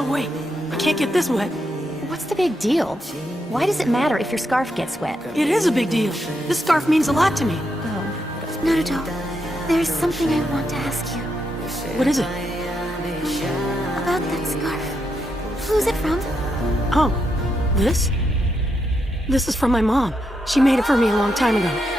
Oh wait, I can't get this wet. What's the big deal? Why does it matter if your scarf gets wet? It is a big deal. This scarf means a lot to me. Oh. Naruto, there's something I want to ask you. What is it? About that scarf. Who's it from? Oh, this? This is from my mom. She made it for me a long time ago.